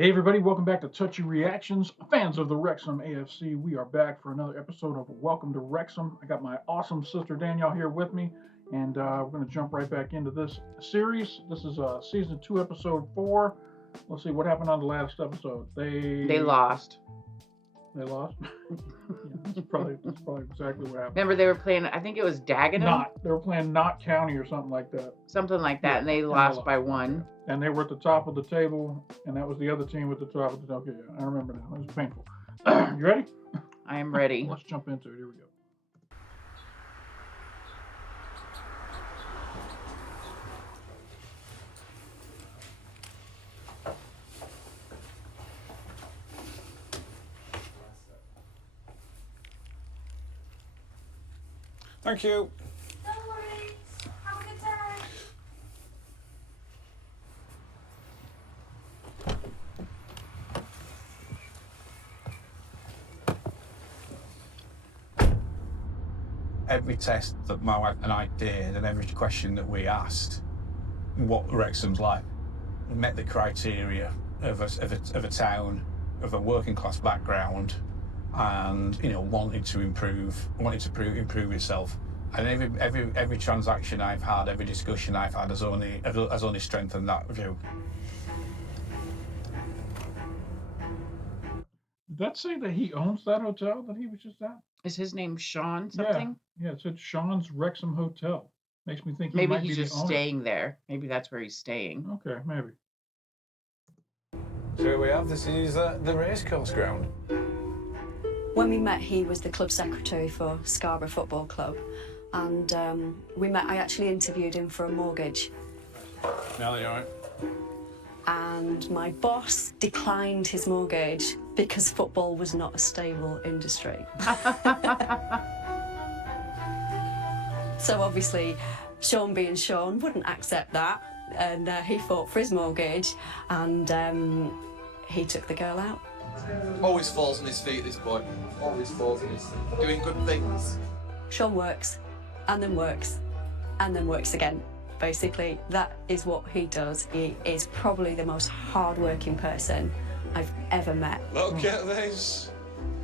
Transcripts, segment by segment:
Hey everybody, welcome back to Touchy Reactions. Fans of the Wrexham AFC, we are back for another episode of Welcome to Wrexham. I got my awesome sister Danielle here with me, and we're going to jump right back into this series. This is season 2, episode 4. Let's see what happened on the last episode. They lost. They lost? Yeah, that's probably exactly what happened. Remember, they were playing, I think it was Dagenham? They were playing Knott County or something like that. Something like that, and they lost by 1. And they were at the top of the table, and that was the other team at the top of the table. Okay, yeah, I remember now. It was painful. You ready? I am ready. Let's jump into it. Here we go. Thank you. No worries. Have a good day. Every test that my wife and I did and every question that we asked what Wrexham's like met the criteria of a town of a working class background and wanted to improve itself. And every transaction I've had, every discussion I've had has only strengthened that view. Did that say that he owns that hotel that he was just at? Is his name Shaun something? Yeah, it said Shaun's Wrexham Hotel. Makes me think maybe he's just staying there. Maybe that's where he's staying. Okay, maybe. So here we have, this is the racecourse ground. When we met, he was the club secretary for Scarborough Football Club, and we met. I actually interviewed him for a mortgage. Now that you're right. And my boss declined his mortgage because football was not a stable industry. So obviously, Shaun being Shaun wouldn't accept that, and he fought for his mortgage, and he took the girl out. Always falls on his feet, this boy. Always falls on his feet. Doing good things. Shaun works, and then works, and then works again. Basically, that is what he does. He is probably the most hard-working person I've ever met. Look at this.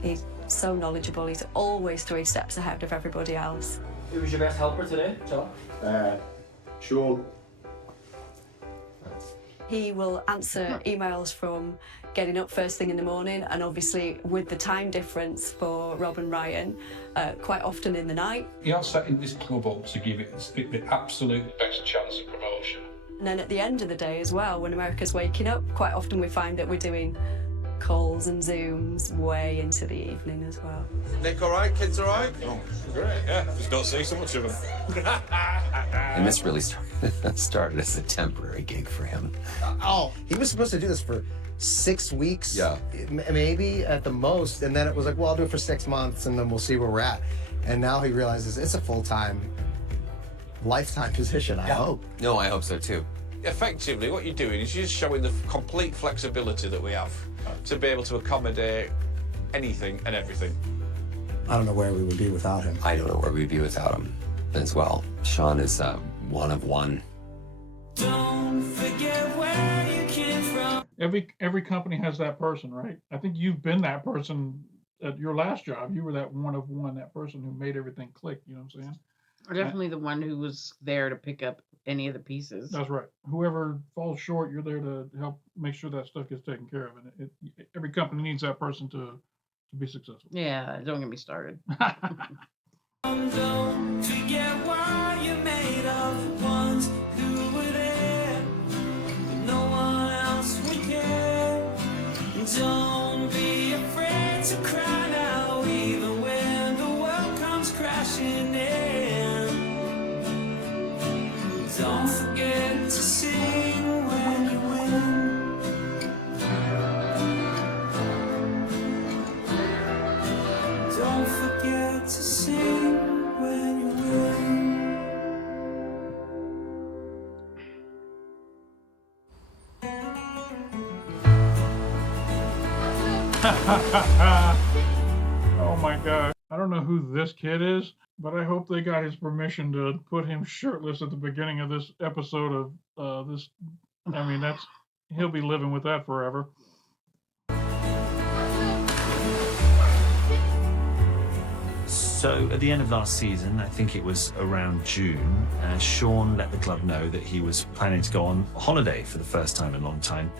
He's so knowledgeable. He's always 3 steps ahead of everybody else. Who was your best helper today, John? Shaun. He will answer emails from getting up first thing in the morning, and obviously with the time difference for Rob and Ryan, quite often in the night. You're setting this club up to give it the absolute best chance of promotion. And then at the end of the day as well, when America's waking up, quite often we find that we're doing calls and Zooms way into the evening as well. Nick, all right? Kids, all right? Oh, great, yeah. Just don't see so much of them. And this really started as a temporary gig for him. He was supposed to do this for 6 weeks, Yeah. Maybe at the most, and then it was like, well, I'll do it for 6 months, and then we'll see where we're at. And now he realizes it's a full-time, lifetime position, I hope. No, I hope so too. Effectively, what you're doing is you're just showing the complete flexibility that we have to be able to accommodate anything and everything. I don't know where we would be without him. I don't know where we'd be without him as well. Shaun is one of one. Don't forget where you came from. Every company has that person, right? I think you've been that person at your last job. You were that one of one, that person who made everything click, you know what I'm saying? Or definitely the one who was there to pick up any of the pieces. That's right. Whoever falls short, you're there to help make sure that stuff gets taken care of. And every company needs that person to be successful. Yeah, don't get me started. Don't forget what you're made of. Ones who were there, but no one else would care. Don't be afraid to cry now, even when the world comes crashing in. Don't forget to sing when you win. Don't forget to sing when you win. Oh my God. I don't know who this kid is, but I hope they got his permission to put him shirtless at the beginning of this episode of this. I mean, he'll be living with that forever. So at the end of last season, I think it was around June, Shaun let the club know that he was planning to go on holiday for the first time in a long time.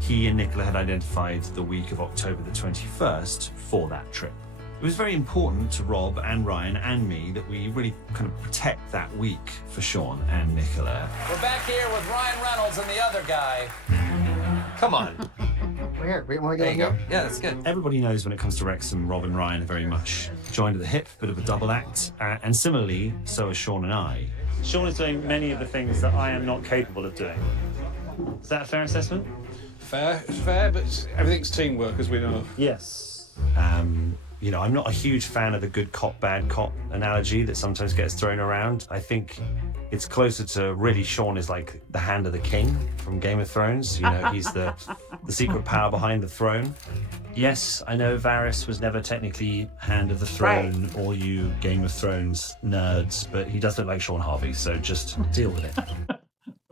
He and Nicola had identified the week of October the 21st for that trip. It was very important to Rob and Ryan and me that we really kind of protect that week for Shaun and Nicola. We're back here with Ryan Reynolds and the other guy. Come on. Weird. We want to There go you in go. here? Yeah, that's good. Everybody knows when it comes to Wrexham, Rob and Ryan are very much joined at the hip, bit of a double act, and similarly, so are Shaun and I. Shaun is doing many of the things that I am not capable of doing. Is that a fair assessment? Fair, it's fair, but everything's teamwork, as we know. Yes. You know, I'm not a huge fan of the good cop, bad cop analogy that sometimes gets thrown around. I think it's closer to really Shaun is like the hand of the king from Game of Thrones. You know, he's the secret power behind the throne. Yes, I know Varys was never technically hand of the throne, all you Game of Thrones nerds, but he does look like Shaun Harvey, so just deal with it.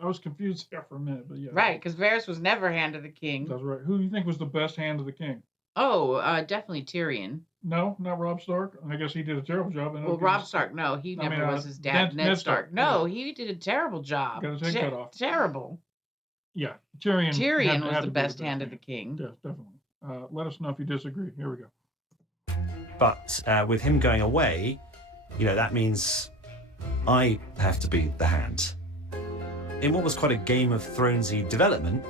I was confused there for a minute, but yeah. Right, because Varys was never hand of the king. That's right. Who do you think was the best hand of the king? Oh, definitely Tyrion. No, not Robb Stark. I guess he did a terrible job. Well, Robb Stark, no, he never was his dad. Ned Stark. No, he did a terrible job. Got his head cut off. Terrible. Yeah, Tyrion. Tyrion was had the to be best hand of the king. Yes, definitely. Let us know if you disagree. Here we go. But with him going away, you know, that means I have to be the hand. In what was quite a Game of Thronesy development,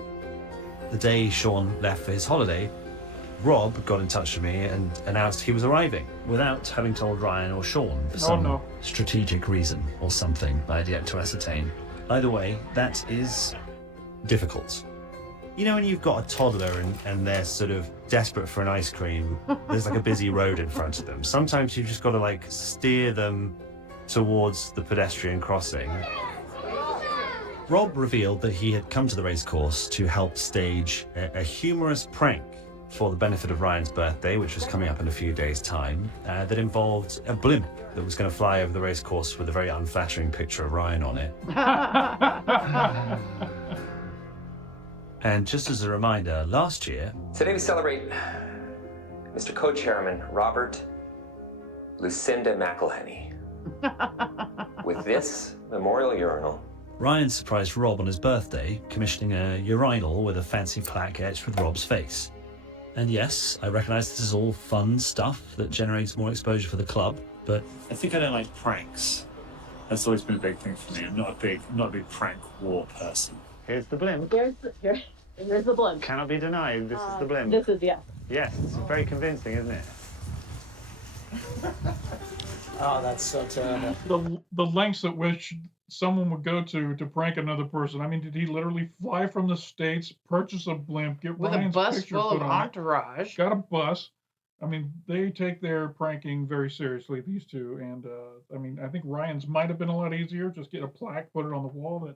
the day Shaun left for his holiday, Rob got in touch with me and announced he was arriving without having told Ryan or Shaun for some strategic reason or something I had yet to ascertain. Either way, that is difficult. You know when you've got a toddler and they're sort of desperate for an ice cream, there's like a busy road in front of them. Sometimes you've just got to like steer them towards the pedestrian crossing. Rob revealed that he had come to the racecourse to help stage a humorous prank for the benefit of Ryan's birthday, which was coming up in a few days' time, that involved a blimp that was going to fly over the racecourse with a very unflattering picture of Ryan on it. And just as a reminder, last year... Today we celebrate Mr. Co-Chairman Robert Lucinda McElhenney with this memorial urinal. Ryan surprised Rob on his birthday, commissioning a urinal with a fancy plaque etched with Rob's face. And yes, I recognise this is all fun stuff that generates more exposure for the club, but I think I don't like pranks. That's always been a big thing for me. I'm not a big prank war person. Here's the blimp. Here's the blimp. Cannot be denied, this is the blimp. This is, yeah. Yes, it's very convincing, isn't it? Oh, that's so terrible. The lengths at which someone would go to prank another person. I mean, did he literally fly from the States, purchase a blimp, get with Ryan's a bus picture full put of on entourage? It, got a bus. I mean, they take their pranking very seriously, these two. And I mean, I think Ryan's might have been a lot easier. Just get a plaque, put it on the wall.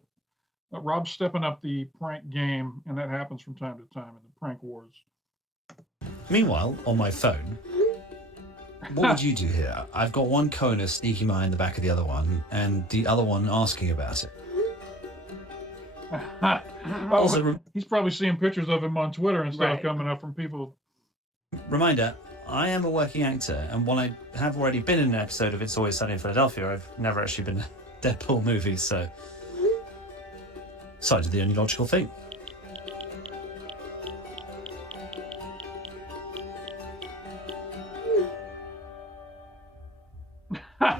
That Rob's stepping up the prank game, and that happens from time to time in the prank wars. Meanwhile, on my phone, what would you do here? I've got one Kona sneaking behind the back of the other one, and the other one asking about it. Also, he's probably seeing pictures of him on Twitter and stuff Right. coming up from people. Reminder, I am a working actor, and while I have already been in an episode of It's Always Sunny in Philadelphia, I've never actually been in a Deadpool movie, so I did the only logical thing.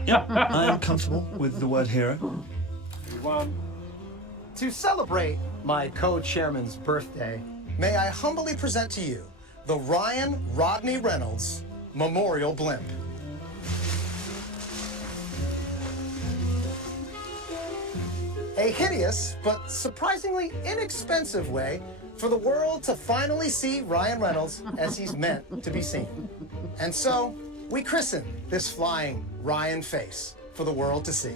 Yep, I am comfortable with the word hero. To celebrate my co-chairman's birthday, may I humbly present to you the Ryan Rodney Reynolds Memorial Blimp. A hideous but surprisingly inexpensive way for the world to finally see Ryan Reynolds as he's meant to be seen. And so, we christen this flying Ryan face for the world to see.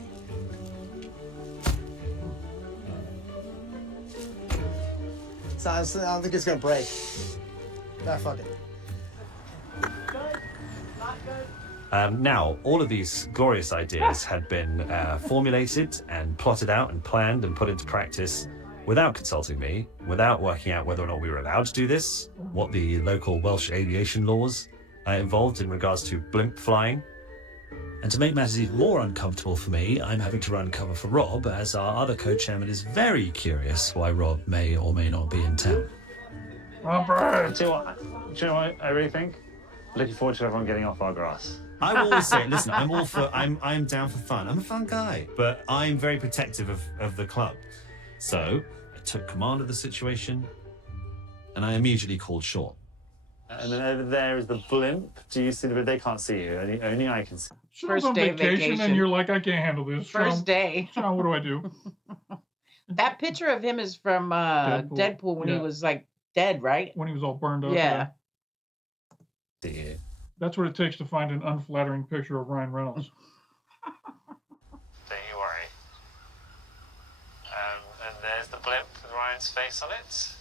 So I don't think it's gonna break. Ah, fuck it. Now, all of these glorious ideas had been formulated and plotted out and planned and put into practice without consulting me, without working out whether or not we were allowed to do this, what the local Welsh aviation laws involved in regards to blimp flying. And to make matters even more uncomfortable for me, I'm having to run cover for Rob, as our other co-chairman is very curious why Rob may or may not be in town. Robert! Do you know what I really think? Looking forward to everyone getting off our grass. I will always say, listen, I'm down for fun. I'm a fun guy, but I'm very protective of the club. So I took command of the situation, and I immediately called Shaun. And then over there is the blimp. Do you see the? They can't see you. Only I can see. Shaun's on vacation, and you're like, I can't handle this. First day. Shaun, what do I do? That picture of him is from Deadpool when he was like dead, right? When he was all burned up. Yeah. That's what it takes to find an unflattering picture of Ryan Reynolds. Don't you worry. And there's the blimp with Ryan's face on it.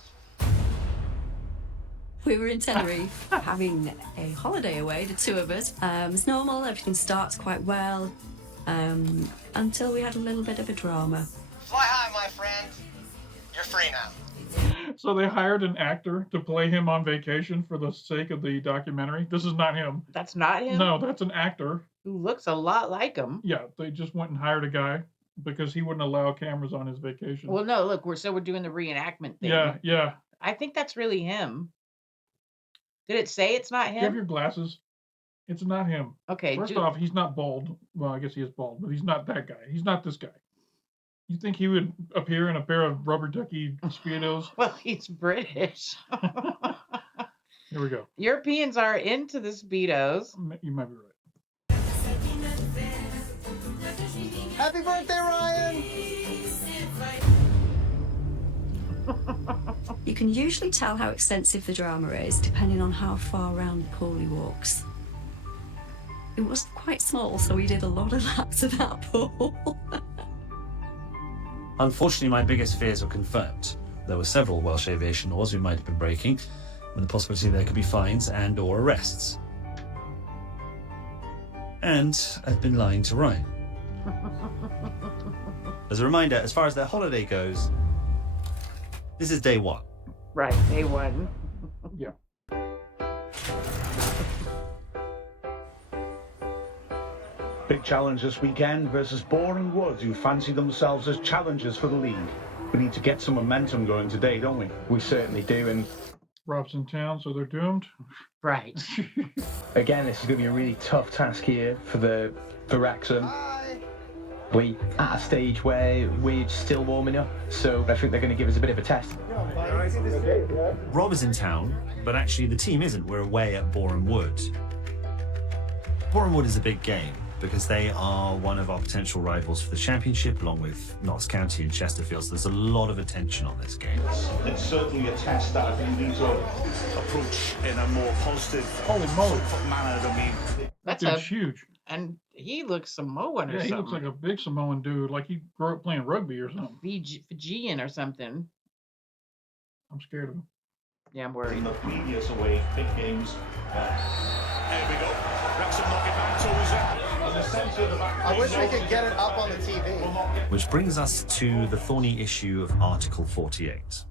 We were in Tenerife having a holiday away, the two of us. It's normal, everything starts quite well, until we had a little bit of a drama. Fly high, my friend. You're free now. So they hired an actor to play him on vacation for the sake of the documentary. This is not him. That's not him? No, that's an actor. Who looks a lot like him. Yeah, they just went and hired a guy because he wouldn't allow cameras on his vacation. Well, no, look, we're doing the reenactment thing. Yeah. I think that's really him. Did it say it's not him? Do you have your glasses? It's not him. Okay. First off, he's not bald. Well, I guess he is bald, but he's not that guy. He's not this guy. You think he would appear in a pair of rubber ducky Speedos? Well, he's British. Here we go. Europeans are into the Speedos. You might be right. Happy birthday, Ryan! You can usually tell how extensive the drama is depending on how far around the pool he walks. It wasn't quite small, so we did a lot of laps of that pool. Unfortunately, my biggest fears were confirmed. There were several Welsh aviation laws we might have been breaking, with the possibility there could be fines and or arrests. And I've been lying to Ryan. As a reminder, as far as their holiday goes, this is day one. Right, day one. Yeah. Big challenge this weekend versus Boreham Wood, who fancy themselves as challengers for the league. We need to get some momentum going today, don't we? We certainly do, and Rob's in town, so they're doomed. Right. Again, this is going to be a really tough task here for Wrexham. We at a stage where we're still warming up, so I think they're going to give us a bit of a test. Rob is in town, but actually the team isn't. We're away at Boreham Wood. Boreham Wood is a big game because they are one of our potential rivals for the championship, along with Notts County and Chesterfield. So there's a lot of attention on this game. It's certainly a test that I think we need to approach in a more positive, manner than we. That's huge. And he looks Samoan or something. Yeah, he looks like a big Samoan dude, like he grew up playing rugby or something. Fijian or something. I'm scared of him. Yeah, I'm worried. In the previous away big games. There we go. Wrexham knocking back towards it. I wish we could get it up on the TV. Which brings us to the thorny issue of Article 48.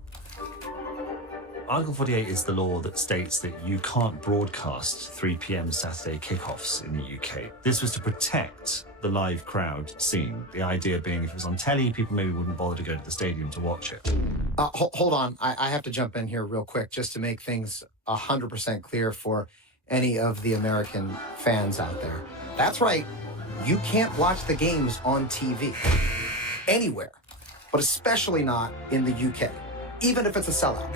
Article 48 is the law that states that you can't broadcast 3 p.m. Saturday kickoffs in the UK. This was to protect the live crowd scene. The idea being if it was on telly, people maybe wouldn't bother to go to the stadium to watch it. Hold on. I have to jump in here real quick just to make things 100% clear for any of the American fans out there. That's right. You can't watch the games on TV anywhere, but especially not in the UK, even if it's a sellout.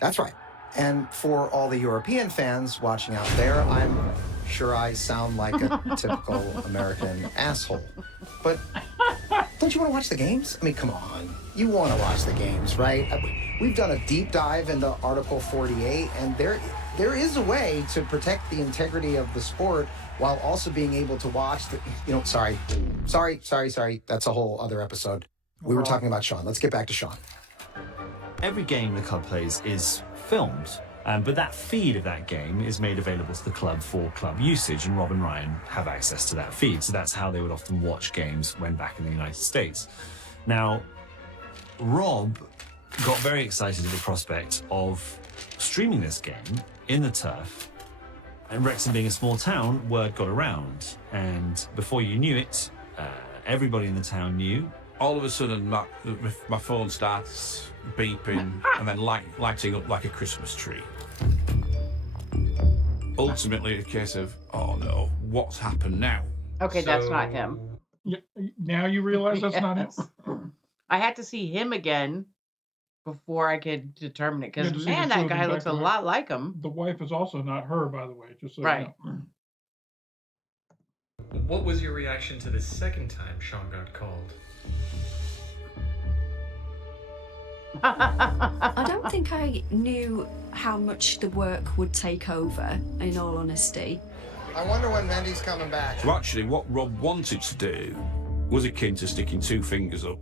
That's right. And for all the European fans watching out there, I'm sure I sound like a typical American asshole. But don't you want to watch the games? I mean, come on. You want to watch the games, right? We've done a deep dive into Article 48, and there is a way to protect the integrity of the sport while also being able to watch the, sorry. That's a whole other episode. We were talking about Shaun. Let's get back to Shaun. Every game the club plays is filmed, but that feed of that game is made available to the club for club usage, and Rob and Ryan have access to that feed. So that's how they would often watch games when back in the United States. Now, Rob got very excited at the prospect of streaming this game in the turf And Wrexham being a small town, word got around. And before you knew it, everybody in the town knew. All of a sudden, my phone starts beeping and then lighting up like a Christmas tree. Ultimately, a case of, oh no, what's happened now? Okay, that's not him. Yeah, now you realize that's not him. I had to see him again before I could determine it. You had Because, to see the man, two that of them guy back looks to a back. lot like him. The wife is also not her, by the way, just so Right. you know. What was your reaction to the second time Shaun got called? I don't think I knew how much the work would take over, in all honesty. I wonder when Mendy's coming back. So actually, what Rob wanted to do was akin to sticking two fingers up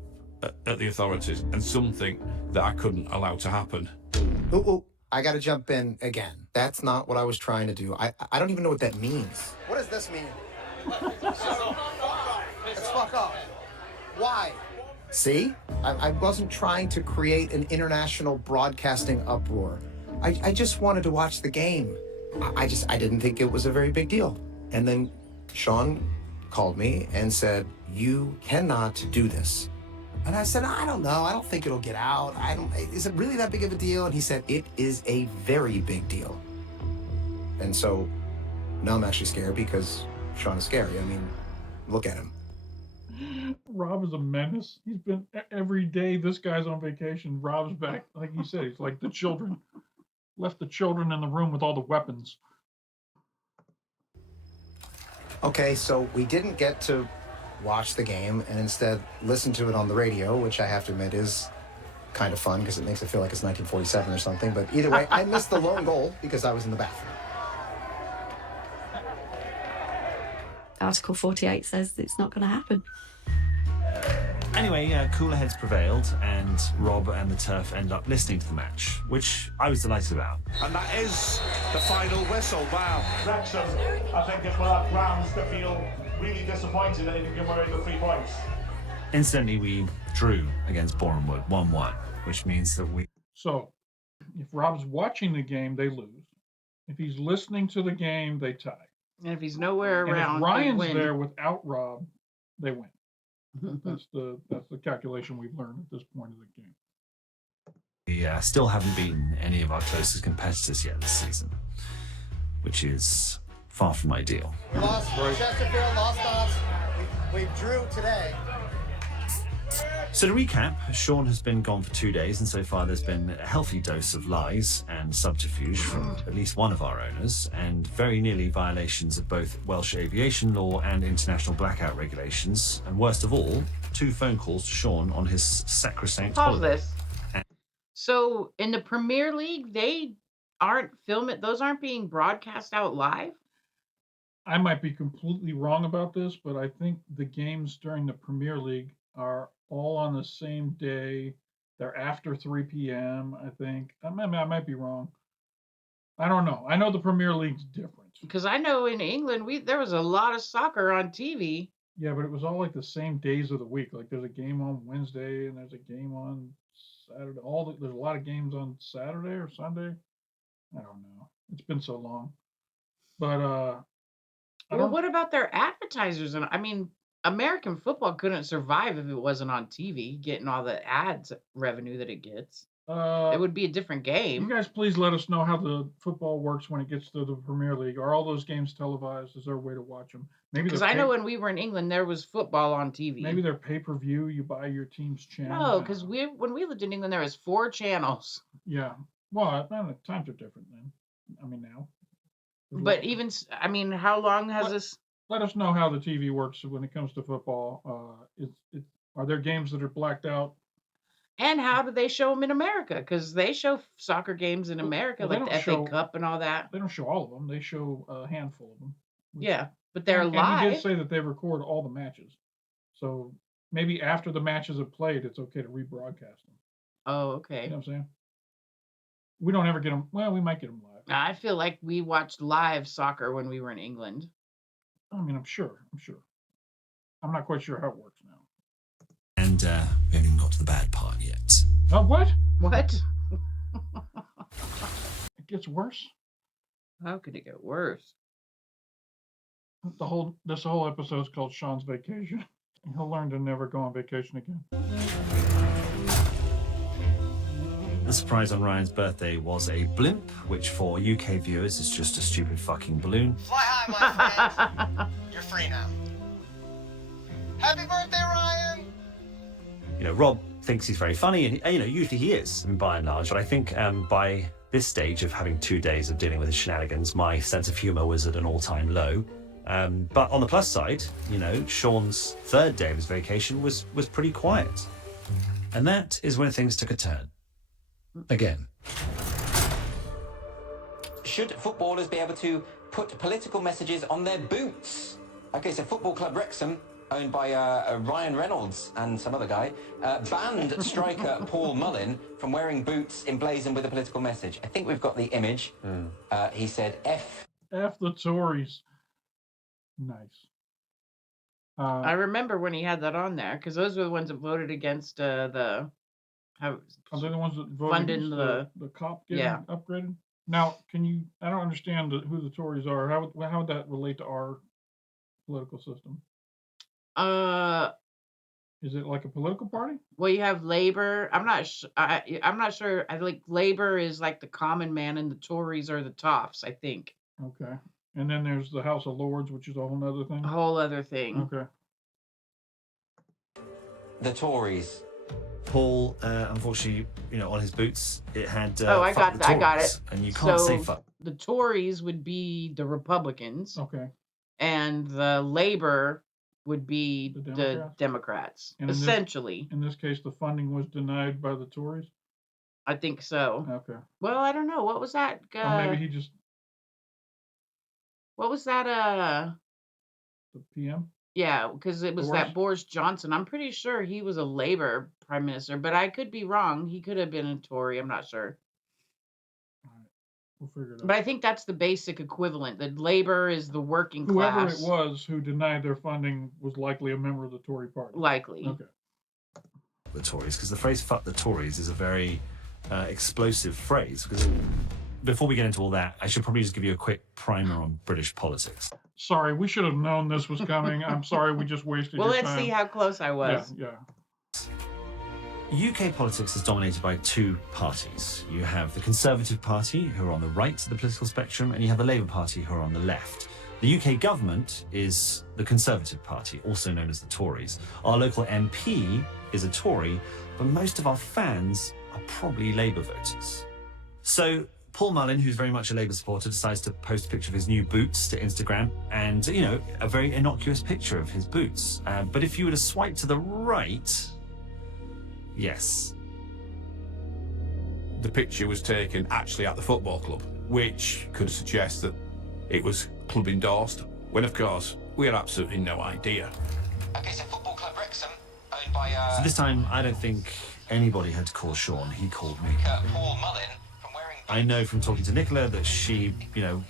at the authorities, and something that I couldn't allow to happen. Ooh, I gotta jump in again. That's not what I was trying to do. I don't even know what that means. What does this mean? Let's fuck off. Why? See? I wasn't trying to create an international broadcasting uproar. I just wanted to watch the game. I didn't think it was a very big deal. And then Shaun called me and said, you cannot do this. And I said, I don't know. I don't think it'll get out. Is it really that big of a deal? And he said, it is a very big deal. And so now I'm actually scared because Shaun is scary. I mean, look at him. Rob is a menace. He's been every day. This guy's on vacation. Rob's back. Like you said, he's like the children. Left the children in the room with all the weapons. Okay, so we didn't get to watch the game and instead listen to it on the radio, which I have to admit is kind of fun because it makes it feel like it's 1947 or something. But either way, I missed the lone goal because I was in the bathroom. Article 48 says it's not going to happen. Anyway, cooler heads prevailed, and Rob and the turf end up listening to the match, which I was delighted about. And that is the final whistle. Wow. Wrexham, I think, will have grounds to feel really disappointed that they didn't give away the 3 points. Incidentally, we drew against Bournemouth 1-1, which means that we... So, if Rob's watching the game, they lose. If he's listening to the game, they tie. And if he's nowhere around, and if Ryan's they win. there without Rob, they win. That's the calculation we've learned at this point of the game. We still haven't beaten any of our closest competitors yet this season, which is far from ideal. We lost Chesterfield, lost us. We drew today. So to recap, Shaun has been gone for 2 days, and so far there's been a healthy dose of lies and subterfuge from at least one of our owners, and very nearly violations of both Welsh aviation law and international blackout regulations, and worst of all, 2 phone calls to Shaun on his sacrosanct Pause holiday. this. So in the Premier League, they aren't filming; those aren't being broadcast out live. I might be completely wrong about this, but I think the games during the Premier League are all on the same day. They're after 3 p.m., I think. I might be wrong. I don't know. I know the Premier League's different. Because I know in England, there was a lot of soccer on TV. Yeah, but it was all like the same days of the week. Like there's a game on Wednesday and there's a game on Saturday. There's a lot of games on Saturday or Sunday. I don't know. It's been so long. But Well, what about their advertisers? And I mean, American football couldn't survive if it wasn't on TV, getting all the ads revenue that it gets. It would be a different game. You guys please let us know how the football works when it gets to the Premier League. Are all those games televised? Is there a way to watch them? Maybe Because I know when we were in England, there was football on TV. Maybe they're pay-per-view. You buy your team's channel. No, because when we lived in England, there was 4 channels. Yeah. Well, the times are different then. I mean, now. But even, I mean, how long has this? Let us know how the TV works when it comes to football. Are there games that are blacked out? And how do they show them in America? Because they show soccer games in America, like the FA Cup and all that. They don't show all of them. They show a handful of them. Yeah, but they're and live. And he did say that they record all the matches. So maybe after the matches have played, it's okay to rebroadcast them. Oh, okay. You know what I'm saying? We don't ever get them. Well, we might get them live. I feel like we watched live soccer when we were in England. I mean, I'm sure. I'm not quite sure how it works now. And we haven't even got to the bad part yet. Oh, what? What? It gets worse? How could it get worse? This whole episode is called Shaun's Vacation. He'll learn to never go on vacation again. The surprise on Ryan's birthday was a blimp, which for UK viewers is just a stupid fucking balloon. Fly high, my friend. You're free now. Happy birthday, Ryan! You know, Rob thinks he's very funny, and you know, usually he is, by and large. But I think by this stage of having 2 days of dealing with his shenanigans, my sense of humour was at an all-time low. But on the plus side, you know, Shaun's third day of his vacation was pretty quiet, and that is when things took a turn. Again. Should footballers be able to put political messages on their boots? Okay, so Football Club Wrexham, owned by Ryan Reynolds and some other guy, banned striker Paul Mullin from wearing boots emblazoned with a political message. I think we've got the image. He said, F the Tories. Nice. I remember when he had that on there, because those were the ones that voted against the... Are they the ones that voted funding against the cop getting upgraded? Now, I don't understand who the Tories are. How would that relate to our political system? Is it like a political party? Well, you have Labour. I'm not sure. I think Labour is like the common man, and the Tories are the toffs, I think. Okay. And then there's the House of Lords, which is a whole other thing. A whole other thing. Okay. the Tories. Paul, unfortunately, you know, on his boots, it had. I got it. And you can't say fuck. The Tories would be the Republicans. Okay. And the Labor would be the Democrats. And essentially. In this case, the funding was denied by the Tories? I think so. Okay. Well, I don't know. What was that? Or maybe he just... What was that? The PM? Yeah, because it was that Boris Johnson. I'm pretty sure he was a Labor prime minister, but I could be wrong. He could have been a Tory. I'm not sure. All right. We'll figure it out. But I think that's the basic equivalent. That Labor is the working Whoever class. it was who denied their funding was likely a member of the Tory party. Likely. Okay. The Tories, because the phrase "fuck the Tories" is a very explosive phrase. Because before we get into all that, I should probably just give you a quick primer on British politics. Sorry, we should have known this was coming. I'm sorry we just wasted your time. Well, let's see how close I was. Yeah. UK politics is dominated by two parties. You have the Conservative Party, who are on the right of the political spectrum, and you have the Labour Party, who are on the left. The UK government is the Conservative Party, also known as the Tories. Our local MP is a Tory, but most of our fans are probably Labour voters. So Paul Mullin, who's very much a Labour supporter, decides to post a picture of his new boots to Instagram, and, you know, a very innocuous picture of his boots. But if you were to swipe to the right, yes. The picture was taken actually at the football club, which could suggest that it was club endorsed, when of course we had absolutely no idea. Okay, so Football Club Wrexham, owned by So this time, I don't think anybody had to call Shaun. He called me. Paul Mullin from wearing... I know from talking to Nicola that she, you know,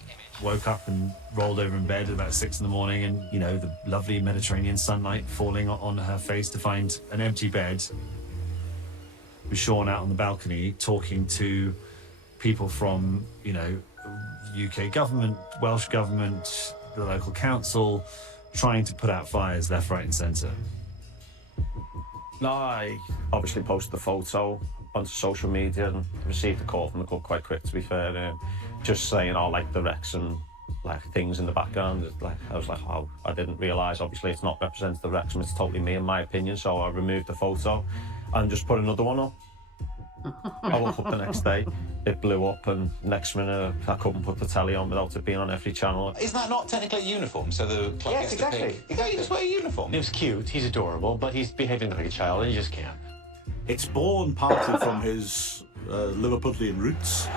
woke up and rolled over in bed at about 6 in the morning, and, you know, the lovely Mediterranean sunlight falling on her face to find an empty bed with Shaun out on the balcony talking to people from, you know, UK government, Welsh government, the local council, trying to put out fires left, right and centre. No, I obviously posted the photo onto social media and received a call from the club quite quick, to be fair, just saying all like the Wrexham like things in the background. Like I was like, oh, I didn't realise obviously it's not representative of Wrexham, it's totally me in my opinion, so I removed the photo and just put another one up. I woke up the next day, it blew up, and next minute I couldn't put the telly on without it being on every channel. Isn't that not technically a uniform, so the club Yes, gets to pick? exactly. Yeah, you just wear a uniform. It was cute, he's adorable, but he's behaving like a child and you just can't. It's born partly from his Liverpudlian roots.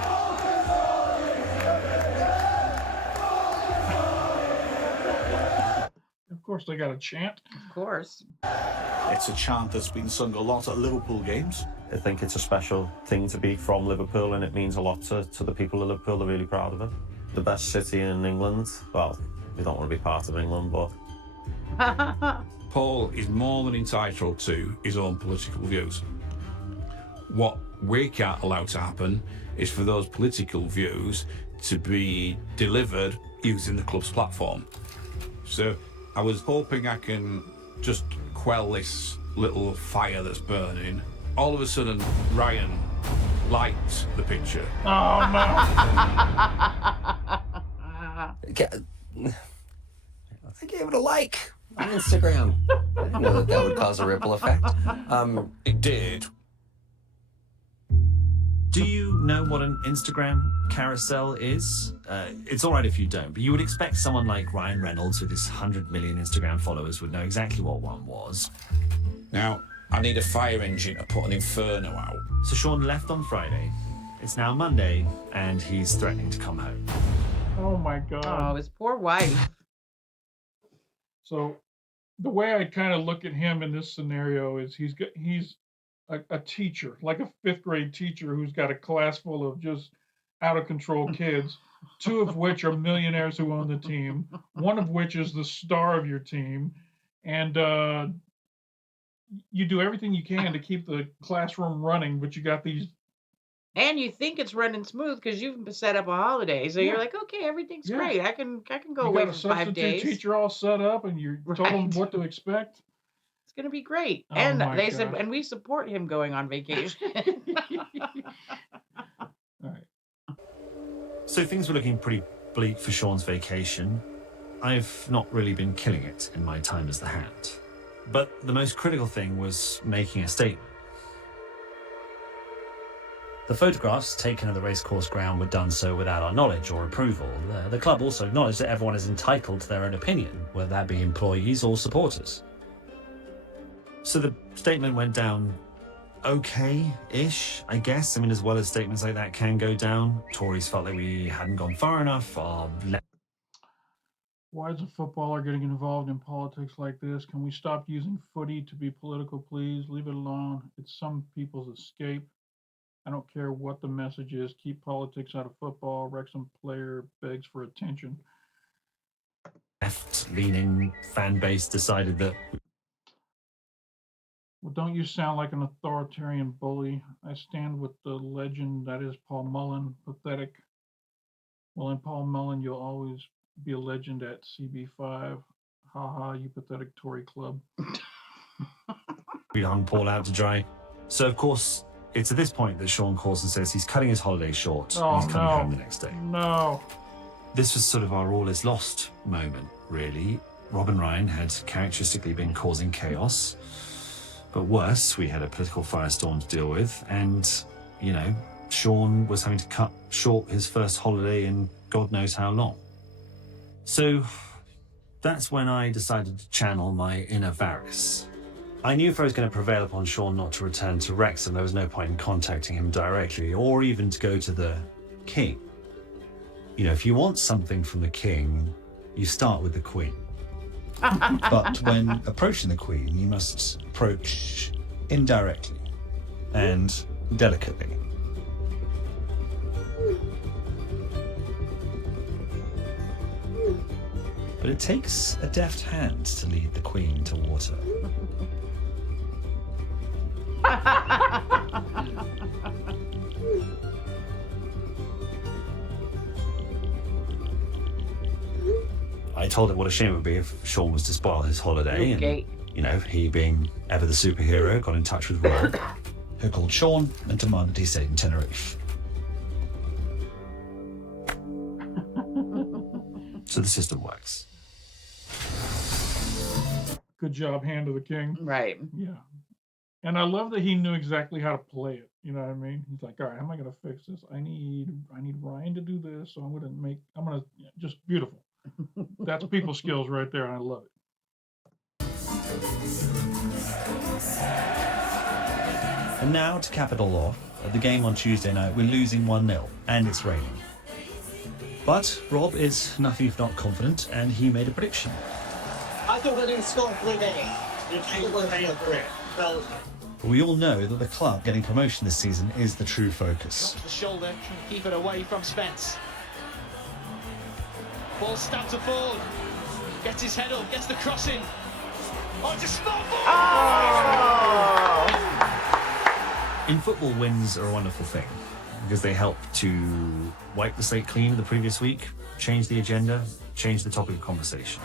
Of course, they got a chant. Of course. It's a chant that's been sung a lot at Liverpool games. I think it's a special thing to be from Liverpool, and it means a lot to the people of Liverpool. They're really proud of it. The best city in England. Well, we don't want to be part of England, but... Paul is more than entitled to his own political views. What we can't allow to happen is for those political views to be delivered using the club's platform. So I was hoping I can just quell this little fire that's burning. All of a sudden, Ryan liked the picture. Oh, no. I gave it a like on Instagram. I didn't know that would cause a ripple effect. It did. Do you know what an Instagram carousel is? It's all right if you don't, but you would expect someone like Ryan Reynolds with his 100 million Instagram followers would know exactly what one was. Now, I need a fire engine to put an inferno out. So Shaun left on Friday. It's now Monday, and he's threatening to come home. Oh my God. Oh, his poor wife. So the way I kind of look at him in this scenario is he's a teacher, like a 5th grade teacher who's got a class full of just out of control kids, 2 of which are millionaires who own the team, 1 of which is the star of your team. And you do everything you can to keep the classroom running, but you got these. And you think it's running smooth because you've set up a holiday, so you're like, okay, everything's great. I can go away for 5 days. Teacher all set up, and you told them what to expect. It's gonna be great. Oh and my they gosh. said, and we support him going on vacation. All right. So things were looking pretty bleak for Shaun's vacation. I've not really been killing it in my time as the Hand. But the most critical thing was making a statement. The photographs taken at the racecourse ground were done so without our knowledge or approval. The club also acknowledged that everyone is entitled to their own opinion, whether that be employees or supporters. So the statement went down okay-ish, I guess. I mean, as well as statements like that can go down. Tories felt that we hadn't gone far enough. Why is a footballer getting involved in politics like this? Can we stop using footy to be political, please? Leave it alone. It's some people's escape. I don't care what the message is. Keep politics out of football. Wrexham player begs for attention. Left-leaning fan base decided that... Well, don't you sound like an authoritarian bully? I stand with the legend that is Paul Mullen. Pathetic. Well, in Paul Mullen, you'll always be a legend at CB5. Ha ha, you pathetic Tory club. We hung Paul out to dry. So, of course, it's at this point that Shaun calls and says he's cutting his holiday short and he's coming home the next day. No. This was sort of our all is lost moment, really. Rob and Ryan had characteristically been causing chaos. But worse, we had a political firestorm to deal with, and, you know, Shaun was having to cut short his first holiday in God knows how long. So that's when I decided to channel my inner Varys. I knew if I was going to prevail upon Shaun not to return to Wrexham, there was no point in contacting him directly, or even to go to the King. You know, if you want something from the King, you start with the Queen. But when approaching the Queen, you must approach indirectly and delicately. But it takes a deft hand to lead the Queen to water. I told her what a shame it would be if Shaun was to spoil his holiday. Okay. And, you know, he being ever the superhero, got in touch with Rob, who called Shaun and demanded he stayed in Tenerife. So the system works. Good job, Hand of the King. Right. Yeah. And I love that he knew exactly how to play it. You know what I mean? He's like, all right, how am I going to fix this? I need Ryan to do this. So I'm going to just beautiful. That's people skills right there. And I love it. And now to cap it all off, at the game on Tuesday night, we're losing 1-0, and it's raining. But Rob is nothing if not confident, and he made a prediction. I thought we were going to score 3 days. We all know that the club getting promotion this season is the true focus. The shoulder, trying to keep it away from Spence. Ball stabs forward. Gets his head up, gets the cross in. Oh, it's a small ball! Oh! In football, wins are a wonderful thing because they help to wipe the slate clean of the previous week, change the agenda, change the topic of conversation.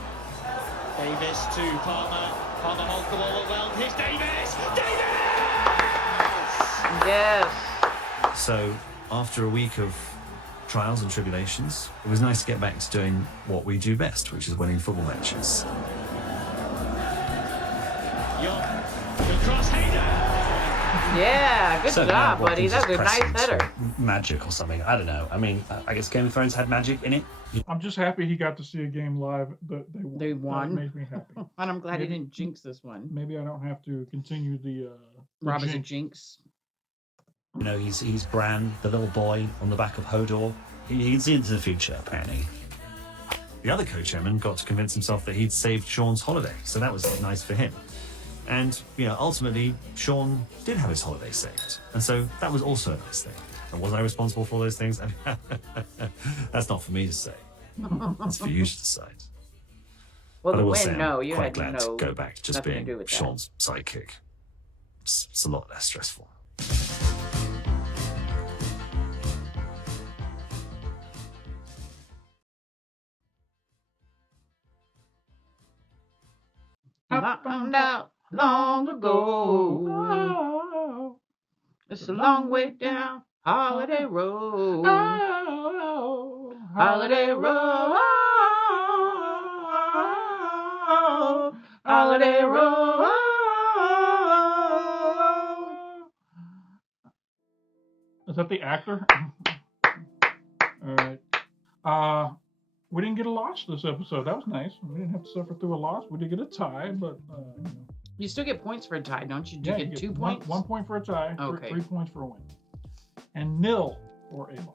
Davis to Palmer. Palmer holds the ball well. Here's Davis. Davis! Yes. So after a week of trials and tribulations, it was nice to get back to doing what we do best, which is winning football matches. Young. The cross header. Yeah, good So, job, what buddy. gives That us was a nice precedence header. for magic or something. I don't know. I mean, I guess Game of Thrones had magic in it. I'm just happy he got to see a game live that they won. They won. That made me happy. And I'm glad Maybe- he didn't jinx this one. Maybe I don't have to continue the Rob is a jinx. jinx. You know, he's Bran, the little boy on the back of Hodor. He can see into the future, apparently. The other co-chairman got to convince himself that he'd saved Shaun's holiday, so that was nice for him. And, you know, ultimately, Shaun did have his holiday saved. And so that was also a nice thing. And was I responsible for those things? That's not for me to say. That's for you to decide. Well, But I the will win, say I'm no, you quite had glad no, to go back to just nothing to being do with that. Shaun's sidekick. It's a lot less stressful. I found out long ago. It's a long way down Holiday Road. Holiday Road. Holiday Road. Is that the actor? All right. We didn't get a loss this episode. That was nice. We didn't have to suffer through a loss. We did get a tie, but You still get points for a tie, don't you? Do yeah, you get 2 points? 1 point for a tie, Okay. 3 points for a win, and 0 for a loss.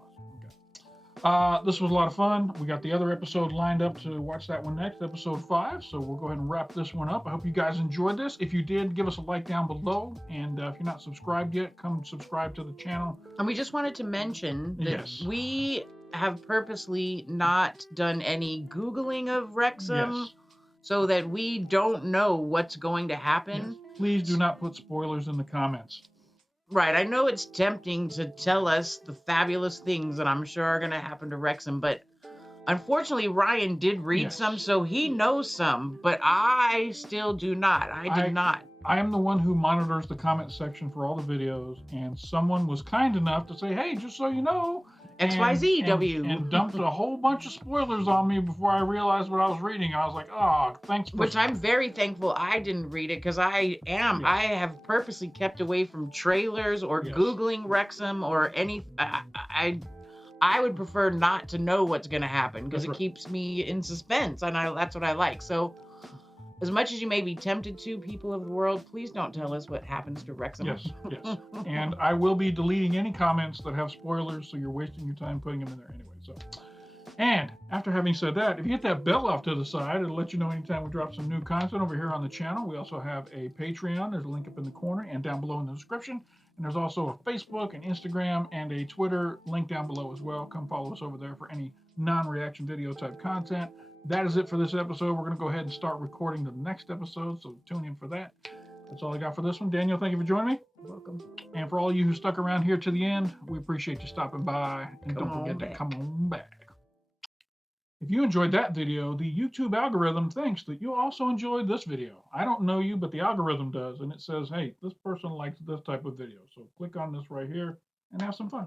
Okay. This was a lot of fun. We got the other episode lined up to watch that one next, episode 5. So we'll go ahead and wrap this one up. I hope you guys enjoyed this. If you did, give us a like down below, and if you're not subscribed yet, come subscribe to the channel. And we just wanted to mention that Yes. we have purposely not done any Googling of Wrexham Yes. so that we don't know what's going to happen. Please do not put spoilers in the comments. Right, I know it's tempting to tell us the fabulous things that I'm sure are going to happen to Wrexham, but unfortunately Ryan did read some, so he knows some, but I still do not. I did not. I am the one who monitors the comment section for all the videos, and someone was kind enough to say, hey, just so you know, XYZW. and dumped a whole bunch of spoilers on me before I realized what I was reading. I was like, oh, thanks. Which I'm very thankful I didn't read it, because I have purposely kept away from trailers or Googling Wrexham or any. I would prefer not to know what's going to happen, because it keeps me in suspense, and that's what I like. So, as much as you may be tempted to, people of the world, please don't tell us what happens to Wrexham. Yes. And I will be deleting any comments that have spoilers, so you're wasting your time putting them in there anyway. So, and after having said that, if you hit that bell off to the side, it'll let you know anytime we drop some new content over here on the channel. We also have a Patreon. There's a link up in the corner and down below in the description. And there's also a Facebook, an Instagram, and a Twitter link down below as well. Come follow us over there for any non-reaction video type content. That is it for this episode. We're going to go ahead and start recording the next episode, so tune in for that. That's all I got for this one. Daniel, thank you for joining me. You're welcome. And for all you who stuck around here to the end, we appreciate you stopping by. And don't forget to come on back. If you enjoyed that video, the YouTube algorithm thinks that you also enjoyed this video. I don't know you, but the algorithm does. And it says, hey, this person likes this type of video. So click on this right here and have some fun.